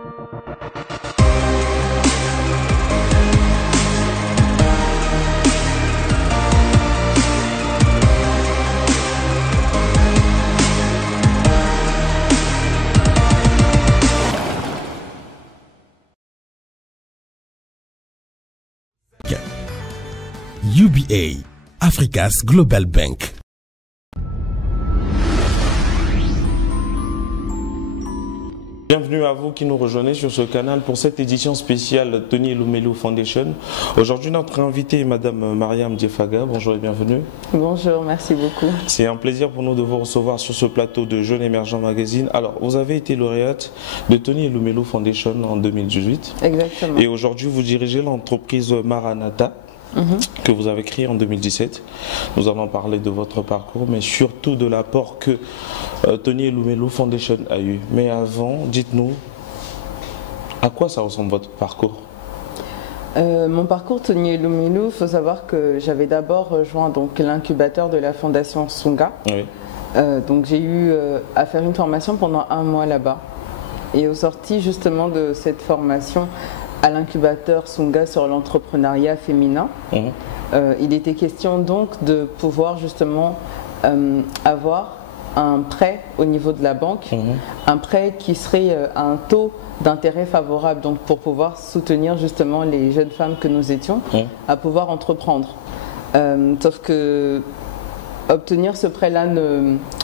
UBA, Africa's Global Bank. Bienvenue à vous qui nous rejoignez sur ce canal pour cette édition spéciale Tony Elumelu Foundation. Aujourd'hui, notre invitée est Madame Mariam Diéfaga. Bonjour et bienvenue. Bonjour, merci beaucoup. C'est un plaisir pour nous de vous recevoir sur ce plateau de Jeunes Émergents Magazine. Alors, vous avez été lauréate de Tony Elumelu Foundation en 2018. Exactement. Et aujourd'hui, vous dirigez l'entreprise Maranatha. Que vous avez créé en 2017. Nous allons parler de votre parcours, mais surtout de l'apport que Tony Elumelu Foundation a eu. Mais avant, dites-nous, à quoi ça ressemble votre parcours? Mon parcours Tony Elumelu, il faut savoir que j'avais d'abord rejoint l'incubateur de la Fondation Sunga. Oui. Donc j'ai eu à faire une formation pendant 1 mois là-bas. Et au sorti justement de cette formation, à l'incubateur Sunga sur l'entrepreneuriat féminin. Il était question donc de pouvoir justement avoir un prêt au niveau de la banque, un prêt qui serait à un taux d'intérêt favorable, donc pour pouvoir soutenir justement les jeunes femmes que nous étions à pouvoir entreprendre. Sauf que obtenir ce prêt-là,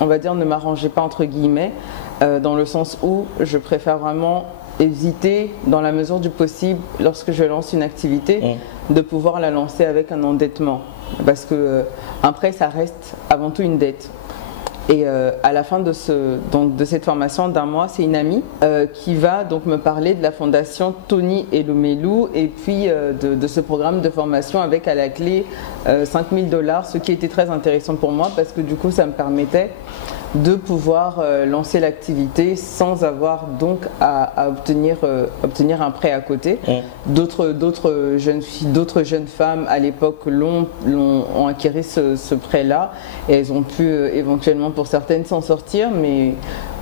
on va dire, ne m'arrangeait pas entre guillemets, dans le sens où je préfère vraiment hésiter dans la mesure du possible lorsque je lance une activité de pouvoir la lancer avec un endettement, parce que un prêt ça reste avant tout une dette. Et à la fin de cette formation d'1 mois, c'est une amie qui va donc me parler de la fondation Tony Elumelu et puis de ce programme de formation avec à la clé $5000, ce qui était très intéressant pour moi parce que du coup ça me permettait de pouvoir lancer l'activité sans avoir donc à obtenir un prêt à côté. D'autres jeunes filles, d'autres jeunes femmes à l'époque ont acquis ce prêt-là et elles ont pu éventuellement pour certaines s'en sortir, mais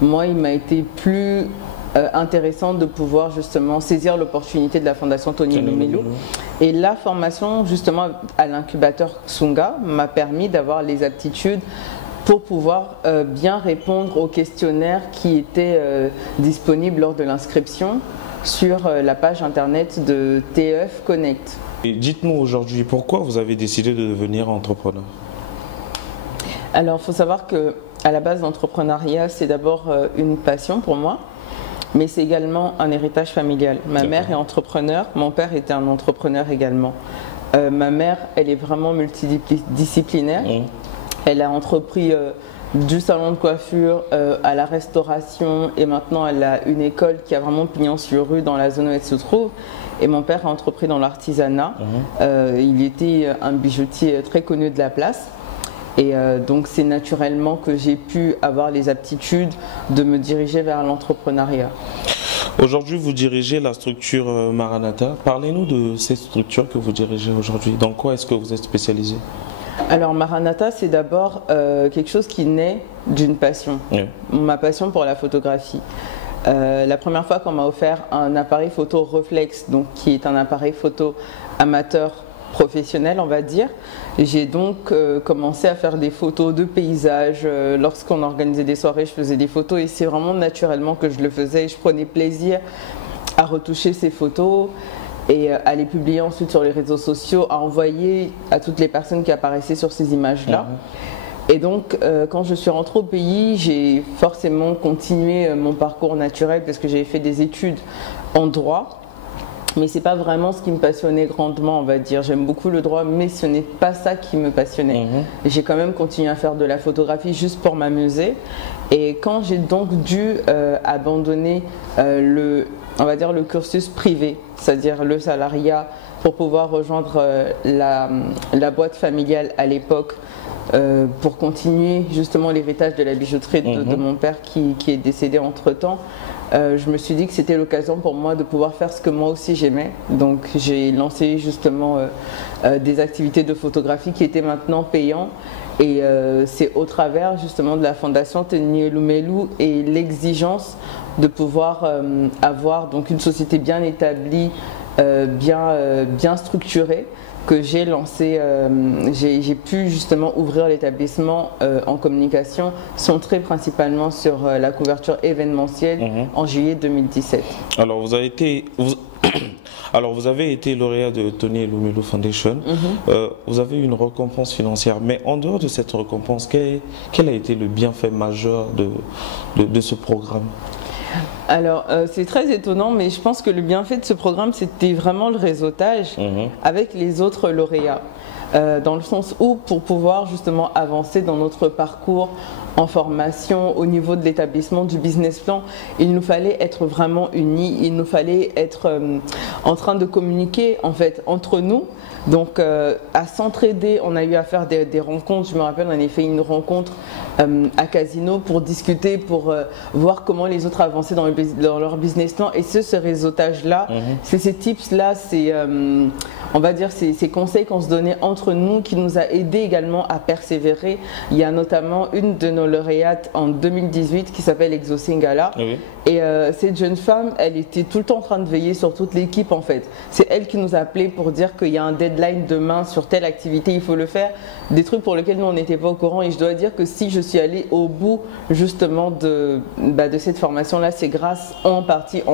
moi il m'a été plus intéressant de pouvoir justement saisir l'opportunité de la Fondation Tony Elumelu. Et la formation justement à l'incubateur Sunga m'a permis d'avoir les aptitudes pour pouvoir bien répondre aux questionnaires qui étaient disponibles lors de l'inscription sur la page internet de TEF Connect. Dites-nous aujourd'hui, pourquoi vous avez décidé de devenir entrepreneur? Alors, il faut savoir qu'à la base, l'entrepreneuriat, c'est d'abord une passion pour moi, mais c'est également un héritage familial. Ma mère est entrepreneur, mon père était un entrepreneur également. Ma mère, elle est vraiment multidisciplinaire. Elle a entrepris du salon de coiffure à la restauration et maintenant elle a une école qui a vraiment pignon sur rue dans la zone où elle se trouve. Et mon père a entrepris dans l'artisanat. Il était un bijoutier très connu de la place. Et donc c'est naturellement que j'ai pu avoir les aptitudes de me diriger vers l'entrepreneuriat. Aujourd'hui, vous dirigez la structure Maranatha. Parlez-nous de cette structure que vous dirigez aujourd'hui. Dans quoi est-ce que vous êtes spécialisé? Alors Maranatha, c'est d'abord quelque chose qui naît d'une passion, ma passion pour la photographie. La première fois qu'on m'a offert un appareil photo Reflex, donc qui est un appareil photo amateur professionnel, on va dire, j'ai donc commencé à faire des photos de paysages. Lorsqu'on organisait des soirées, je faisais des photos et c'est vraiment naturellement que je le faisais. Je prenais plaisir à retoucher ces photos et à les publier ensuite sur les réseaux sociaux, à envoyer à toutes les personnes qui apparaissaient sur ces images-là. Et donc, quand je suis rentrée au pays, j'ai forcément continué mon parcours naturel parce que j'ai fait des études en droit. Mais ce n'est pas vraiment ce qui me passionnait grandement, on va dire. J'aime beaucoup le droit, mais ce n'est pas ça qui me passionnait. J'ai quand même continué à faire de la photographie juste pour m'amuser. Et quand j'ai donc dû abandonner on va dire le cursus privé, c'est-à-dire le salariat, pour pouvoir rejoindre la boîte familiale à l'époque, pour continuer justement l'héritage de la bijouterie de mon père qui est décédé entre-temps, je me suis dit que c'était l'occasion pour moi de pouvoir faire ce que moi aussi j'aimais. Donc j'ai lancé justement des activités de photographie qui étaient maintenant payantes. Et c'est au travers justement de la fondation Tony Elumelu et l'exigence de pouvoir avoir donc une société bien établie, bien structurée, que j'ai lancé, j'ai pu justement ouvrir l'établissement en communication, centré principalement sur la couverture événementielle en juillet 2017. Alors vous avez été lauréat de Tony Elumelu Foundation. Vous avez eu une récompense financière, mais en dehors de cette récompense, quel a été le bienfait majeur de ce programme? Alors, c'est très étonnant, mais je pense que le bienfait de ce programme, c'était vraiment le réseautage avec les autres lauréats. Dans le sens où, pour pouvoir justement avancer dans notre parcours en formation, au niveau de l'établissement du business plan, il nous fallait être vraiment unis, il nous fallait être en train de communiquer en fait entre nous. Donc à s'entraider, on a eu à faire des rencontres. Je me rappelle, on avait fait une rencontre à Casino pour discuter, pour voir comment les autres avançaient dans leur business plan. Et ce réseautage-là, c'est ces tips-là, on va dire ces conseils qu'on se donnait entre nous qui nous a aidés également à persévérer. Il y a notamment une de nos lauréates en 2018 qui s'appelle Exo Singala. Et cette jeune femme, elle était tout le temps en train de veiller sur toute l'équipe en fait. C'est elle qui nous a appelé pour dire qu'il y a un deadline demain sur telle activité, il faut le faire. Des trucs pour lesquels nous on n'était pas au courant. Et je dois dire que si je suis allée au bout justement de cette formation-là, c'est grâce en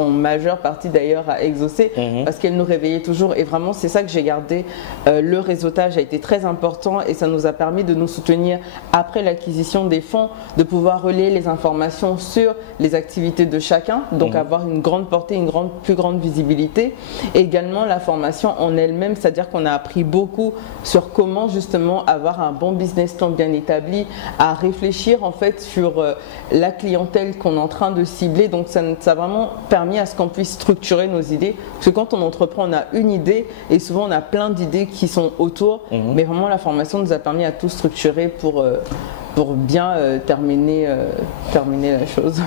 majeure partie d'ailleurs à Exaucé, parce qu'elle nous réveillait toujours. Et vraiment c'est ça que j'ai gardé. Le réseautage a été très important et ça nous a permis de nous soutenir après l'acquisition des fonds, de pouvoir relayer les informations sur les activités de chacun, donc avoir une grande portée, plus grande visibilité. Et également la formation en elle-même, c'est-à-dire qu'on a appris beaucoup sur comment justement avoir un bon business plan bien établi, à réfléchir en fait sur la clientèle qu'on est en train de cibler. Donc ça a vraiment permis à ce qu'on puisse structurer nos idées, parce que quand on entreprend, on a une idée et souvent on a plein d'idées qui sont autour, mais vraiment la formation nous a permis à tout structurer pour bien terminer la chose.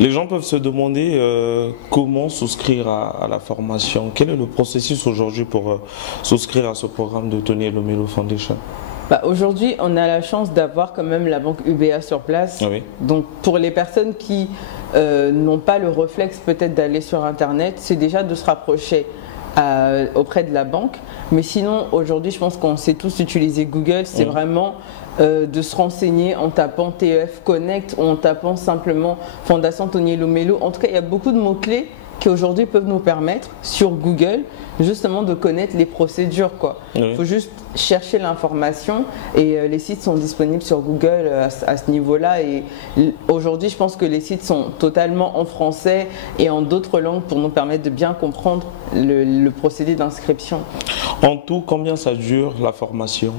Les gens peuvent se demander comment souscrire à la formation. Quel est le processus aujourd'hui pour souscrire à ce programme de Tony Elumelu Foundation? Aujourd'hui, on a la chance d'avoir quand même la banque UBA sur place. Donc pour les personnes qui n'ont pas le réflexe peut-être d'aller sur Internet, c'est déjà de se rapprocher auprès de la banque. Mais sinon, aujourd'hui, je pense qu'on sait tous utiliser Google. C'est vraiment de se renseigner en tapant TEF Connect ou en tapant simplement Fondation Tony Elumelu. En tout cas, il y a beaucoup de mots-clés qui aujourd'hui peuvent nous permettre sur Google justement de connaître les procédures. Il faut juste chercher l'information et les sites sont disponibles sur Google à ce niveau-là. Et aujourd'hui, je pense que les sites sont totalement en français et en d'autres langues pour nous permettre de bien comprendre le procédé d'inscription. En tout, combien ça dure la formation ?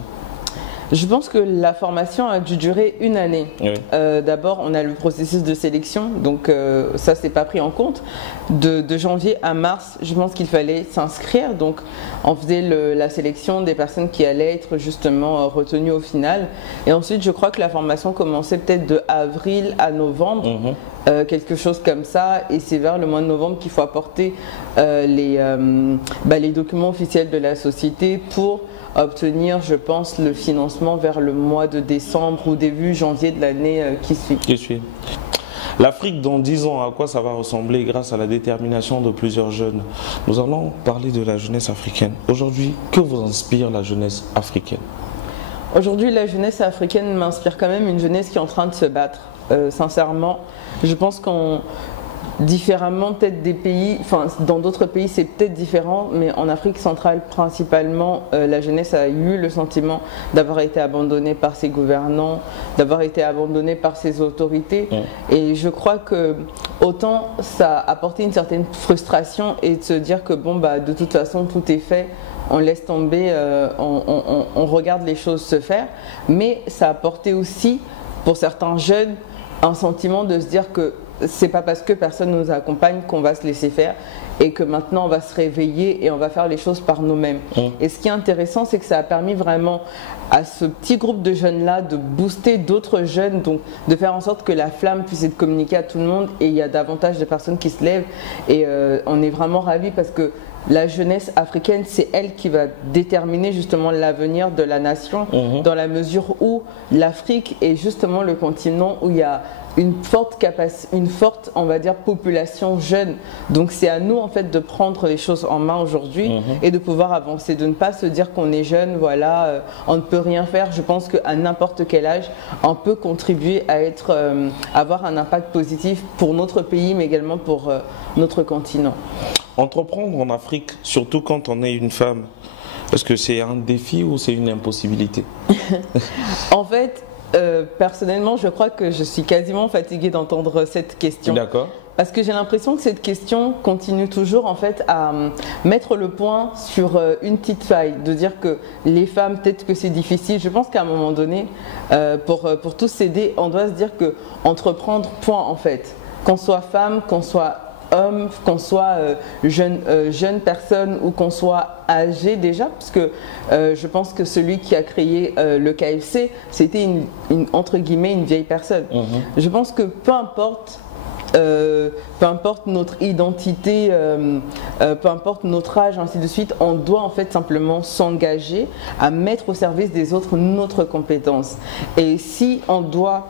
Je pense que la formation a dû durer une année. D'abord, on a le processus de sélection, donc ça, c'est pas pris en compte. De janvier à mars, je pense qu'il fallait s'inscrire. Donc, on faisait la sélection des personnes qui allaient être justement retenues au final. Et ensuite, je crois que la formation commençait peut-être de avril à novembre, quelque chose comme ça. Et c'est vers le mois de novembre qu'il faut apporter les documents officiels de la société pour obtenir, je pense, le financement vers le mois de décembre ou début janvier de l'année qui suit. L'Afrique dans 10 ans, à quoi ça va ressembler grâce à la détermination de plusieurs jeunes? Nous allons parler de la jeunesse africaine. Aujourd'hui, que vous inspire la jeunesse africaine? Aujourd'hui, la jeunesse africaine m'inspire quand même une jeunesse qui est en train de se battre. Sincèrement, je pense qu'on... Différemment peut-être des pays, enfin dans d'autres pays c'est peut-être différent, mais en Afrique centrale principalement, la jeunesse a eu le sentiment d'avoir été abandonnée par ses gouvernants, d'avoir été abandonnée par ses autorités. Et je crois que autant ça a apporté une certaine frustration et de se dire que de toute façon tout est fait, on laisse tomber, on regarde les choses se faire, mais ça a apporté aussi pour certains jeunes un sentiment de se dire que c'est pas parce que personne nous accompagne qu'on va se laisser faire et que maintenant on va se réveiller et on va faire les choses par nous-mêmes. Et ce qui est intéressant, c'est que ça a permis vraiment à ce petit groupe de jeunes-là de booster d'autres jeunes, donc de faire en sorte que la flamme puisse être communiquée à tout le monde et il y a davantage de personnes qui se lèvent et on est vraiment ravis parce que la jeunesse africaine, c'est elle qui va déterminer justement l'avenir de la nation dans la mesure où l'Afrique est justement le continent où il y a une forte, on va dire, population jeune. Donc c'est à nous en fait de prendre les choses en main aujourd'hui et de pouvoir avancer, de ne pas se dire qu'on est jeune, voilà, on ne peut rien faire. Je pense qu'à n'importe quel âge, on peut contribuer à avoir un impact positif pour notre pays, mais également pour notre continent. Entreprendre en Afrique, surtout quand on est une femme, est-ce que c'est un défi ou c'est une impossibilité? En fait, personnellement, je crois que je suis quasiment fatiguée d'entendre cette question. D'accord. Parce que j'ai l'impression que cette question continue toujours en fait à mettre le point sur une petite faille, de dire que les femmes, peut-être que c'est difficile. Je pense qu'à un moment donné, pour tous s'aider, on doit se dire que entreprendre, point en fait. Qu'on soit femme, qu'on soit homme, qu'on soit jeune personne ou qu'on soit âgé déjà, parce que je pense que celui qui a créé le KFC, c'était entre guillemets une vieille personne. Je pense que peu importe notre identité, peu importe notre âge, ainsi de suite, on doit en fait simplement s'engager à mettre au service des autres notre compétence. Et si on doit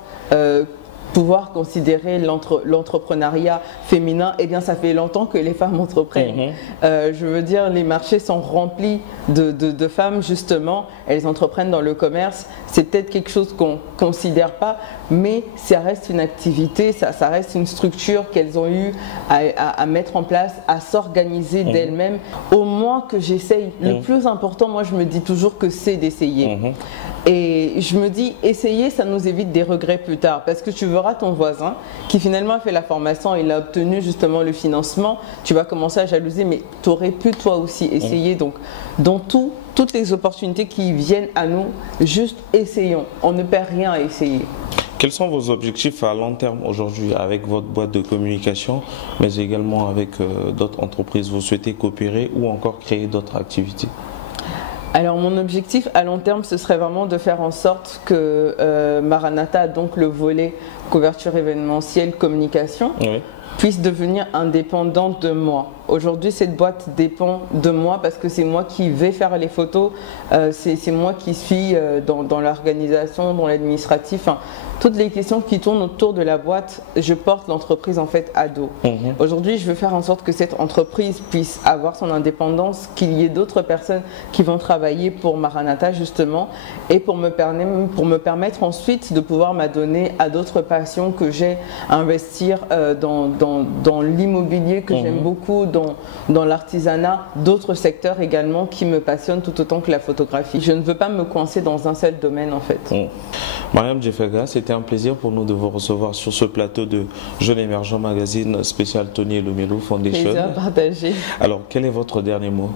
pouvoir considérer l'entrepreneuriat féminin, eh bien ça fait longtemps que les femmes entreprennent. Je veux dire, les marchés sont remplis de femmes justement, elles entreprennent dans le commerce. C'est peut-être quelque chose qu'on ne considère pas, mais ça reste une activité, ça reste une structure qu'elles ont eu à mettre en place, à s'organiser d'elles-mêmes. Au moins que j'essaye. Le plus important, moi je me dis toujours que c'est d'essayer. Et je me dis, essayer, ça nous évite des regrets plus tard. Parce que tu verras ton voisin qui finalement a fait la formation, il a obtenu justement le financement, tu vas commencer à jalouser, mais tu aurais pu toi aussi essayer. Donc, dans toutes les opportunités qui viennent à nous, juste essayons. On ne perd rien à essayer. Quels sont vos objectifs à long terme aujourd'hui avec votre boîte de communication, mais également avec d'autres entreprises? Vous souhaitez coopérer ou encore créer d'autres activités? Alors mon objectif à long terme, ce serait vraiment de faire en sorte que Maranatha, donc le volet couverture événementielle, communication, puisse devenir indépendante de moi. Aujourd'hui, cette boîte dépend de moi parce que c'est moi qui vais faire les photos, c'est moi qui suis dans l'organisation, dans l'administratif. Enfin, toutes les questions qui tournent autour de la boîte, je porte l'entreprise en fait à dos. Aujourd'hui, je veux faire en sorte que cette entreprise puisse avoir son indépendance, qu'il y ait d'autres personnes qui vont travailler pour Maranatha justement et pour me permettre ensuite de pouvoir m'adonner à d'autres passions que j'ai, investir dans l'immobilier que j'aime beaucoup, dans l'artisanat, d'autres secteurs également qui me passionnent tout autant que la photographie. Je ne veux pas me coincer dans un seul domaine en fait. Mariam Djefega, c'était un plaisir pour nous de vous recevoir sur ce plateau de Jeune Émergent Magazine spécial Tony Elumelu Foundation. Plaisir partagé. Alors, quel est votre dernier mot?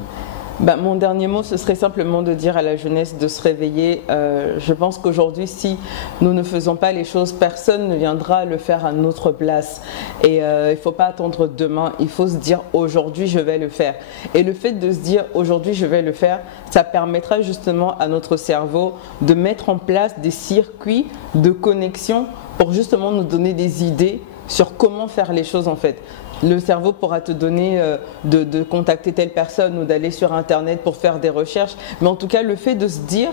Mon dernier mot, ce serait simplement de dire à la jeunesse de se réveiller. Je pense qu'aujourd'hui, si nous ne faisons pas les choses, personne ne viendra le faire à notre place. Et il ne faut pas attendre demain, il faut se dire aujourd'hui je vais le faire. Et le fait de se dire aujourd'hui je vais le faire, ça permettra justement à notre cerveau de mettre en place des circuits de connexion pour justement nous donner des idées sur comment faire les choses en fait. Le cerveau pourra te donner de contacter telle personne ou d'aller sur internet pour faire des recherches. Mais en tout cas, le fait de se dire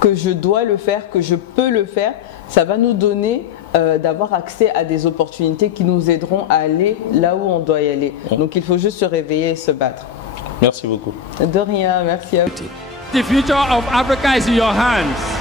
que je dois le faire, que je peux le faire, ça va nous donner d'avoir accès à des opportunités qui nous aideront à aller là où on doit y aller. Donc il faut juste se réveiller et se battre. Merci beaucoup. De rien, merci à vous. The future of Africa is in your hands.